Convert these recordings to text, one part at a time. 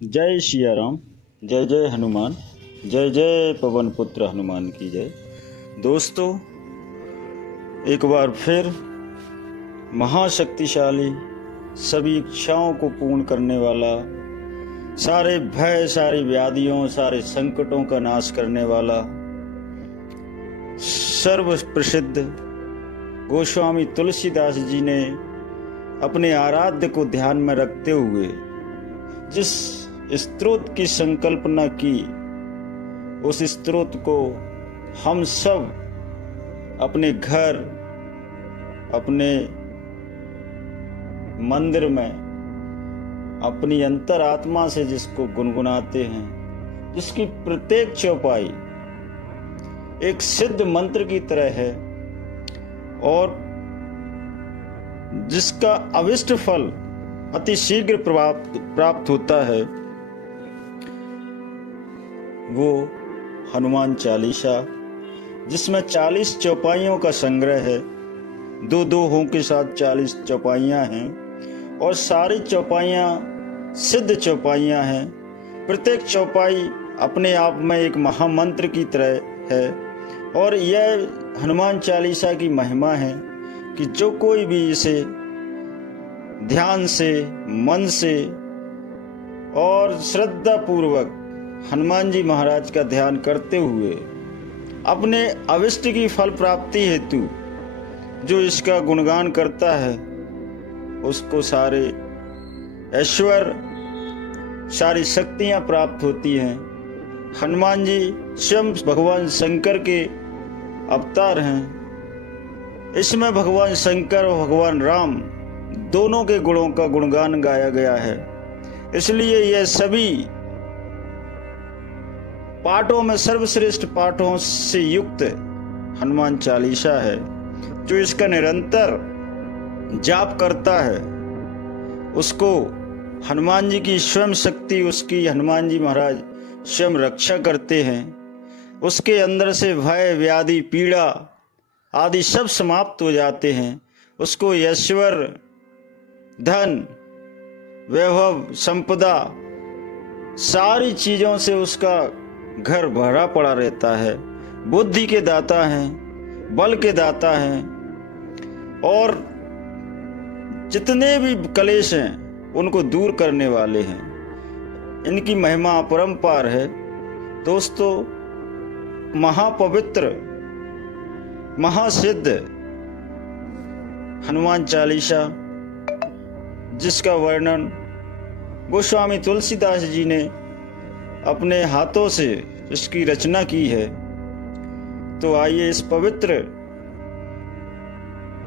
जय सिया राम। जय जय हनुमान। जय जय पवन पुत्र हनुमान की जय। दोस्तों, एक बार फिर महाशक्तिशाली, सभी इच्छाओं को पूर्ण करने वाला, सारे भय, सारी व्याधियों, सारे संकटों का नाश करने वाला, सर्व प्रसिद्ध गोस्वामी तुलसीदास जी ने अपने आराध्य को ध्यान में रखते हुए जिस स्तोत्र की संकल्पना की, उस स्तोत्र को हम सब अपने घर, अपने मंदिर में, अपनी अंतरात्मा से जिसको गुनगुनाते हैं, जिसकी प्रत्येक चौपाई एक सिद्ध मंत्र की तरह है और जिसका अविष्ट फल अति शीघ्र प्राप्त होता है, वो हनुमान चालीसा, जिसमें 40 चौपाइयों का संग्रह है। दो दो हों के साथ 40 चौपाइयाँ हैं और सारी चौपाइयाँ सिद्ध चौपाइयाँ हैं। प्रत्येक चौपाई अपने आप में एक महामंत्र की तरह है और यह हनुमान चालीसा की महिमा है कि जो कोई भी इसे ध्यान से, मन से और श्रद्धा पूर्वक हनुमान जी महाराज का ध्यान करते हुए अपने अविष्ट की फल प्राप्ति हेतु जो इसका गुणगान करता है, उसको सारे ऐश्वर्य, सारी शक्तियां प्राप्त होती हैं। हनुमान जी स्वयं भगवान शंकर के अवतार हैं। इसमें भगवान शंकर और भगवान राम दोनों के गुणों का गुणगान गाया गया है। इसलिए यह सभी पाठों में सर्वश्रेष्ठ पाठों से युक्त हनुमान चालीसा है। जो इसका निरंतर जाप करता है, उसको हनुमान जी की स्वयं शक्ति, उसकी हनुमान जी महाराज स्वयं रक्षा करते हैं। उसके अंदर से भय, व्याधि, पीड़ा आदि सब समाप्त हो जाते हैं। उसको ऐश्वर्य, धन, वैभव, संपदा, सारी चीजों से उसका घर भरा पड़ा रहता है। बुद्धि के दाता हैं, बल के दाता हैं और जितने भी कलेश हैं उनको दूर करने वाले हैं। इनकी महिमा अपरंपार है। दोस्तों, महापवित्र, महासिद्ध हनुमान चालीसा, जिसका वर्णन गोस्वामी तुलसीदास जी ने अपने हाथों से इसकी रचना की है, तो आइए इस पवित्र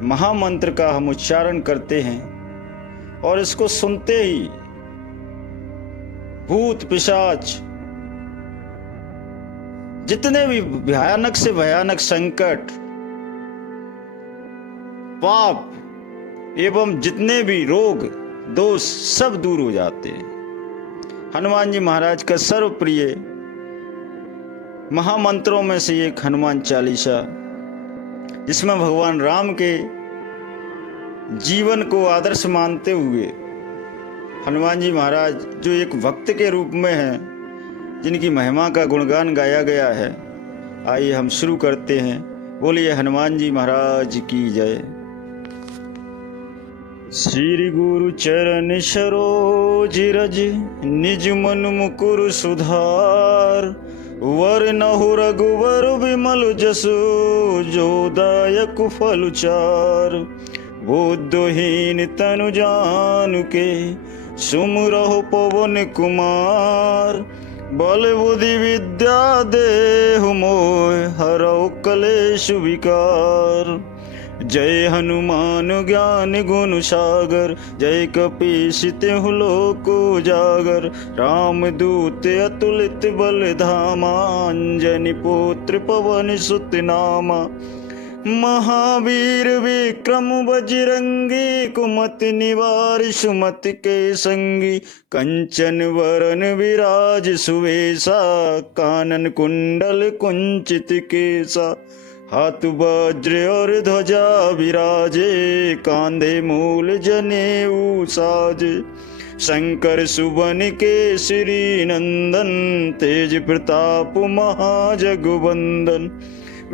महामंत्र का हम उच्चारण करते हैं और इसको सुनते ही भूत, पिशाच, जितने भी भयानक से भयानक संकट, पाप एवं जितने भी रोग, दोष सब दूर हो जाते हैं। हनुमान जी महाराज का सर्वप्रिय महामंत्रों में से एक हनुमान चालीसा, जिसमें भगवान राम के जीवन को आदर्श मानते हुए हनुमान जी महाराज जो एक भक्त के रूप में हैं, जिनकी महिमा का गुणगान गाया गया है, आइए हम शुरू करते हैं। बोलिए हनुमान जी महाराज की जय। श्री गुरु चरण सरोज रज, निज मन मुकुर सुधार, वरनहु रघुवर विमल जसु, जो दायक फल चार। बुद्धहीन तनु जानुके, सुमिरहु पवन कुमार, बल बुद्धि विद्या देहु मोहि, हरहु कलेश विकार। जय हनुमान ज्ञान गुण सागर, जय कपीस तिहुँ लोक उजागर। राम दूत अतुलित बल धामा, अंजनी पुत्र पवन सुत नामा। महावीर विक्रम बजरंगी, कुमति निवार सुमति के संगी। कंचन वरन विराज सुवेशा, कानन कुंडल कुंचित केसा। हाथ वज्र और ध्वजा विराजे, कांधे मूल जनेऊ साजे। शंकर सुबन केसरी नंदन, तेज प्रताप महाजगवंदन।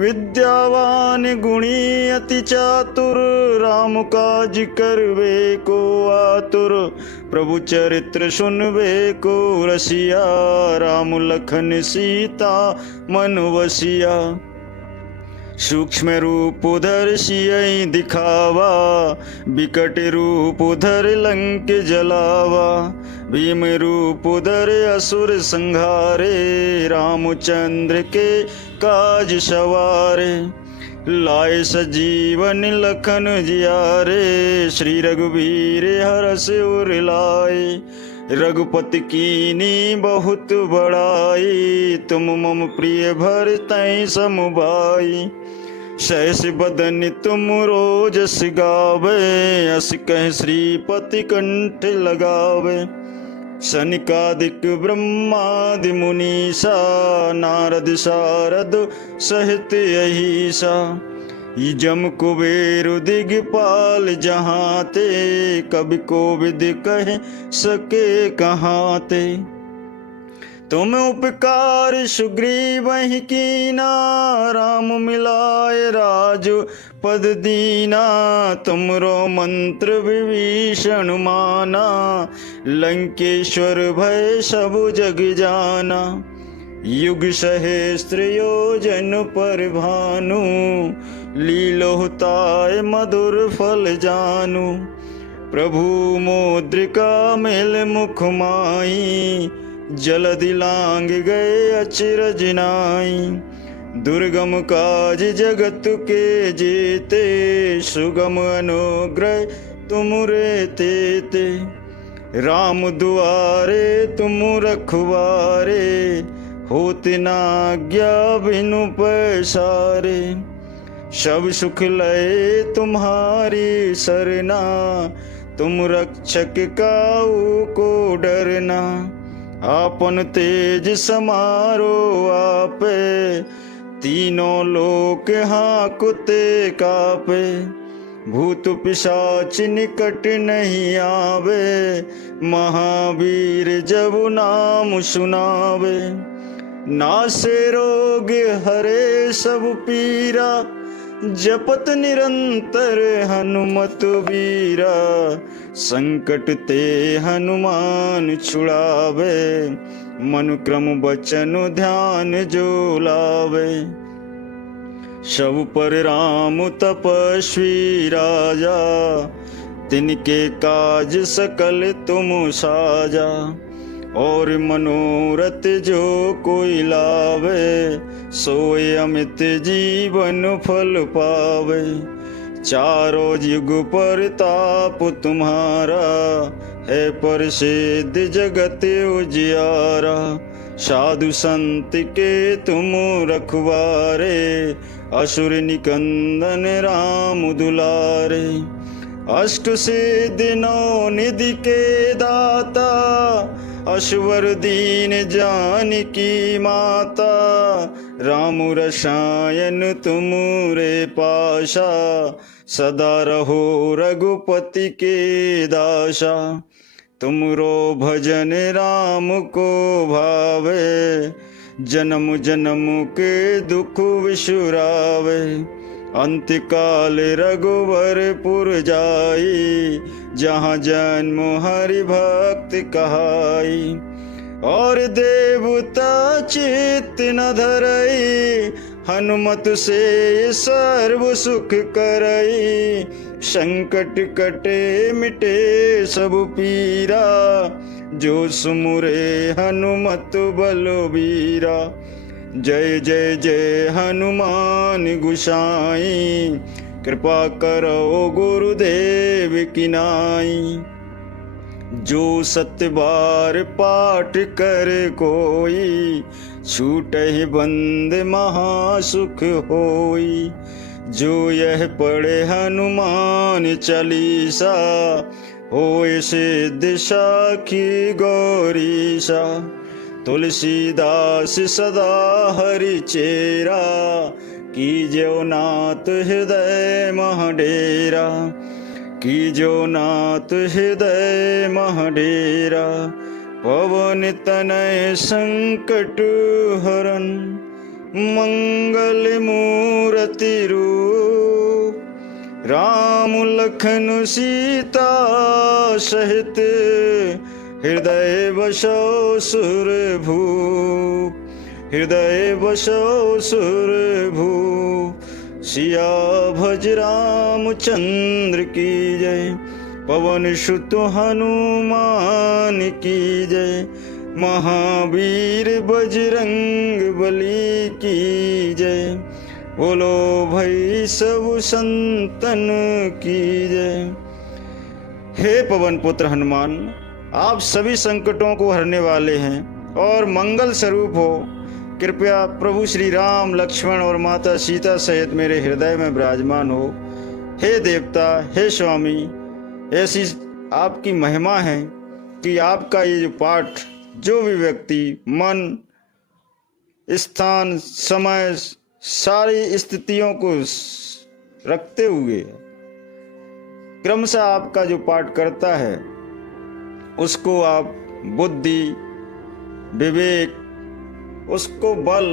विद्यावान गुणी अति चातुर, राम काज करवे को आतुर। प्रभु चरित्र सुनवे को रसिया, राम लखन सीता मन वसिया। सूक्ष्म रूप धर सियहि दिखावा, विकट रूप धर लंक जलावा। भीम रूप धर असुर संहारे, रामचंद्र के काज सवारे। लाए सजीवन लखन जियारे, श्री रघुवीर हरष उर लाए। रघुपति कीनी बहुत बड़ाई, तुम मम प्रिय भरतहि सम भाई। सहस बदन तुम रोजस गावे, अस कह श्रीपति कंठ लगावे। सनिकादिक ब्रह्मादि मुनीसा, नारद सारद सहित अहिसा। जम कुबेर दिगपाल जहाँ ते, कवि कोविद कह सके कहाँ ते। तुम उपकार सुग्रीवहि कीना, राम मिलाए राज पद दीना। तुमरो मंत्र विभीषण माना, लंकेश्वर भय सब जग जाना। युग सहस्त्र योजन पर भानु, लीलोताय मधुर फल जानू। प्रभु मुद्रिका मेल मुख माई, जलधि लांग गए अचरज नाई। दुर्गम काज जगत के जेते, सुगम अनुग्रह तुम रे तेते। राम दुआरे तुम रखवारे, होत न आज्ञा बिनु पैसारे। सब सुख लय तुम्हारी सरना, तुम रक्षक काहू को डरना। आपन तेज समारो आपे, तीनों लोक हाँकते कापे। भूत पिशाच निकट नहीं आवे, महावीर जब नाम सुनावे। नासे रोग हरे सब पीरा, जपत निरंतर हनुमत वीरा। संकट ते हनुमान छुड़ावे, मन क्रम बचन ध्यान जो लावे। सब पर राम तपस्वी राजा, तिनके काज सकल तुम साजा। और मनोरथ जो कोई लावे, सोए अमित जीवन फल पावे। चारों युग परताप तुम्हारा, है प्रसिद्ध जगत उजियारा। साधु संत के तुम रखवारे, असुर निकंदन राम दुलारे। अष्ट सिद्धि नौ निधि के दाता, अश्वर दीन जानकी माता। राम रसायन तुम रे पाशा, सदा रहो रघुपति के दासा। तुमरो भजन राम को भावे, जन्म जन्म के दुख विसुरावे। अंतकाल रघुवरपुर जाई, जहाँ जन्म हरि भक्त कहाई। और देवता चित्त न धरई, हनुमत से सर्व सुख करई। संकट कटे मिटे सब पीरा, जो सुमुरे हनुमत बलबीरा। जय जय जय हनुमान गुसाई, कृपा करो गुरुदेव की नाई। जो सत्य बार पाठ कर कोई, छूटहि बंद महासुख होई। जो यह पढ़े हनुमान चालीसा, होए सिद्ध साखी गौरीसा। तुलसीदास सदा हरि चेरा, कीजो नाथ हृदय मह डेरा। की जो नाथ हृदय मह डेरा, पवन तनय संकट हरन, मंगल मूर्ति रूप, राम लखन सीता सहित, हृदय बसो सुर भूप, हृदय बसो सुर भूप। सिया भज रामचंद्र की जय, पवन सुत हनुमान की जय, महावीर बजरंग बली की जय, बोलो भाई सब संतन की जय। हे पवन पुत्र हनुमान, आप सभी संकटों को हरने वाले हैं और मंगल स्वरूप हो। कृपया प्रभु श्री राम, लक्ष्मण और माता सीता सहित मेरे हृदय में विराजमान हो। हे देवता, हे स्वामी, ऐसी आपकी महिमा है कि आपका ये जो पाठ जो भी व्यक्ति मन, स्थान, समय, सारी स्थितियों को रखते हुए क्रमशः आपका जो पाठ करता है, उसको आप बुद्धि, विवेक, उसको बल,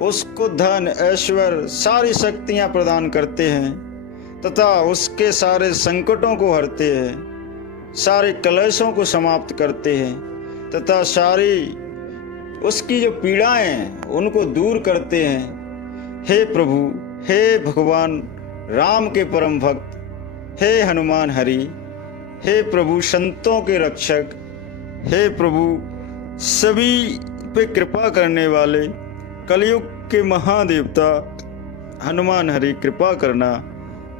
उसको धन, ऐश्वर्य, सारी शक्तियां प्रदान करते हैं तथा उसके सारे संकटों को हरते हैं, सारे कलेशों को समाप्त करते हैं तथा सारी उसकी जो पीड़ाएं हैं उनको दूर करते हैं। हे प्रभु, हे भगवान राम के परम भक्त, हे हनुमान हरि, हे प्रभु संतों के रक्षक, हे प्रभु सभी पे कृपा करने वाले कलयुग के महादेवता हनुमान हरि, कृपा करना।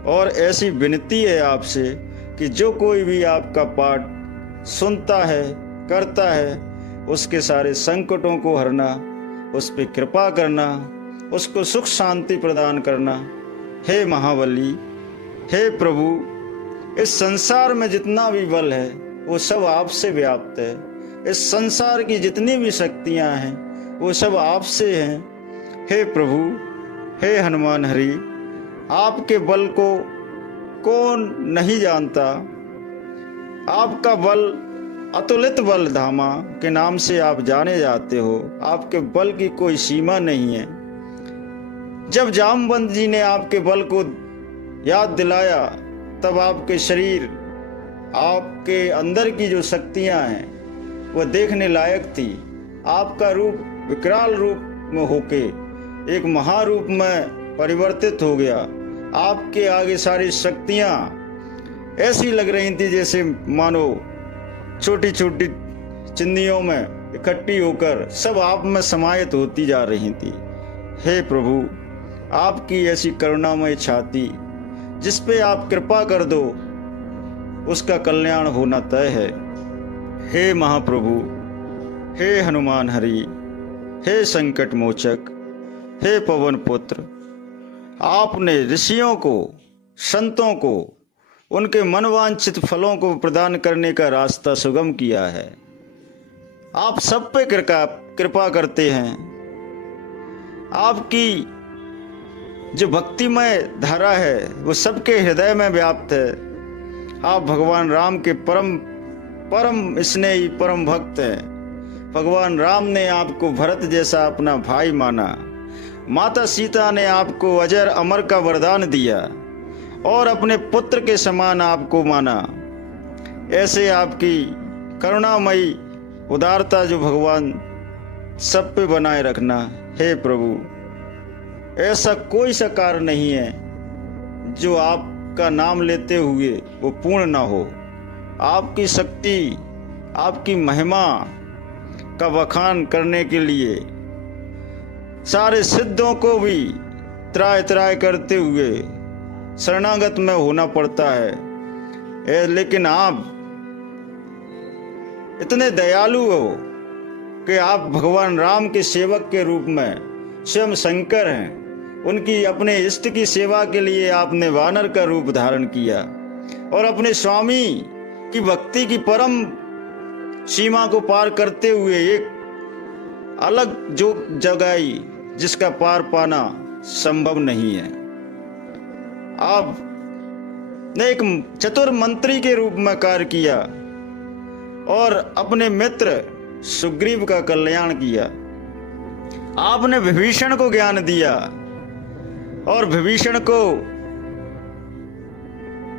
और ऐसी विनती है आपसे कि जो कोई भी आपका पाठ सुनता है, करता है, उसके सारे संकटों को हरना, उस पे कृपा करना, उसको सुख शांति प्रदान करना। हे महाबली, हे प्रभु, इस संसार में जितना भी बल है वो सब आपसे व्याप्त है। इस संसार की जितनी भी शक्तियां हैं वो सब आपसे हैं। हे प्रभु, हे हनुमान हरि, आपके बल को कौन नहीं जानता। आपका बल अतुलित बल धामा के नाम से आप जाने जाते हो। आपके बल की कोई सीमा नहीं है। जब जामवंत जी ने आपके बल को याद दिलाया तब आपके शरीर, आपके अंदर की जो शक्तियां हैं वह देखने लायक थी। आपका रूप विकराल रूप में होके एक महारूप में परिवर्तित हो गया। आपके आगे सारी शक्तियां ऐसी लग रही थी जैसे मानो छोटी छोटी चिंदियों में इकट्ठी होकर सब आप में समाहित होती जा रही थी। हे प्रभु, आपकी ऐसी करुणामय छाती जिस पे आप कृपा कर दो उसका कल्याण होना तय है। हे महाप्रभु, हे हनुमान हरि, हे संकट मोचक, हे पवन पुत्र, आपने ऋषियों को, संतों को उनके मनवांछित फलों को प्रदान करने का रास्ता सुगम किया है। आप सब पे कृपा करते हैं। आपकी जो भक्तिमय धारा है वो सबके हृदय में व्याप्त है। आप भगवान राम के परम स्नेही, परम भक्त हैं। भगवान राम ने आपको भरत जैसा अपना भाई माना। माता सीता ने आपको अजर अमर का वरदान दिया और अपने पुत्र के समान आपको माना। ऐसे आपकी करुणामयी उदारता जो भगवान सब पे बनाए रखना। हे प्रभु, ऐसा कोई सा कार्य नहीं है जो आपका नाम लेते हुए वो पूर्ण ना हो। आपकी शक्ति, आपकी महिमा का बखान करने के लिए सारे सिद्धों को भी त्राय त्राय करते हुए शरणागत में होना पड़ता है। लेकिन आप इतने दयालु हो कि आप भगवान राम के सेवक के रूप में स्वयं शंकर हैं। उनकी अपने इष्ट की सेवा के लिए आपने वानर का रूप धारण किया और अपने स्वामी की भक्ति की परम सीमा को पार करते हुए एक अलग जो जगाई जिसका पार पाना संभव नहीं है। आप ने एक चतुर मंत्री के रूप में कार्य किया और अपने मित्र सुग्रीव का कल्याण किया। आपने विभीषण को ज्ञान दिया और विभीषण को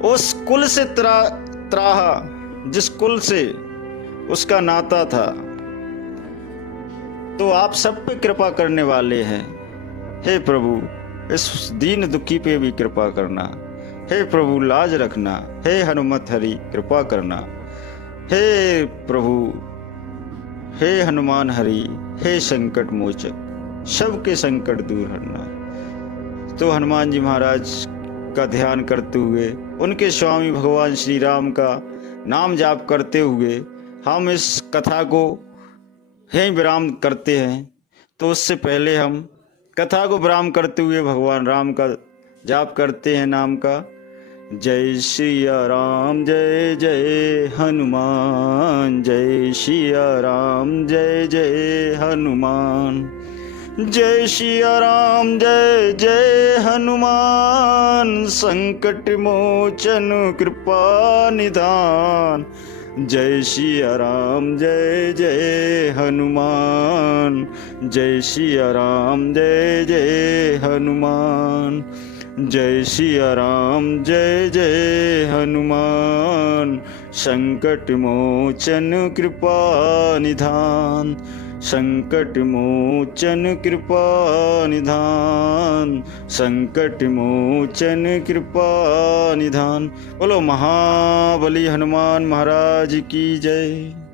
उस कुल से त्राहा जिस कुल से उसका नाता था। तो आप सब पे कृपा करने वाले हैं। हे प्रभु, इस दीन दुखी पे भी कृपा करना। हे प्रभु, लाज रखना। हे हनुमत हरि, कृपा करना। हे प्रभु, हे हनुमान हरि, हे संकट मोचक, सबके संकट दूर हरना। तो हनुमान जी महाराज का ध्यान करते हुए, उनके स्वामी भगवान श्री राम का नाम जाप करते हुए हम इस कथा को यहीं विराम करते हैं। तो उससे पहले हम कथा को विराम करते हुए भगवान राम का जाप करते हैं नाम का। जय सिया राम जय जय हनुमान, जय सिया राम जय जय हनुमान, जय सिया राम जय जय हनुमान, संकट मोचन कृपा निधान। जय सिया राम जय जय हनुमान, जय सिया राम जय जय हनुमान, जय सिया राम जय जय हनुमान, संकट मोचन कृपा निधान, संकट मोचन कृपा निधान, संकट मोचन कृपा निधान। बोलो महाबली हनुमान महाराज की जय।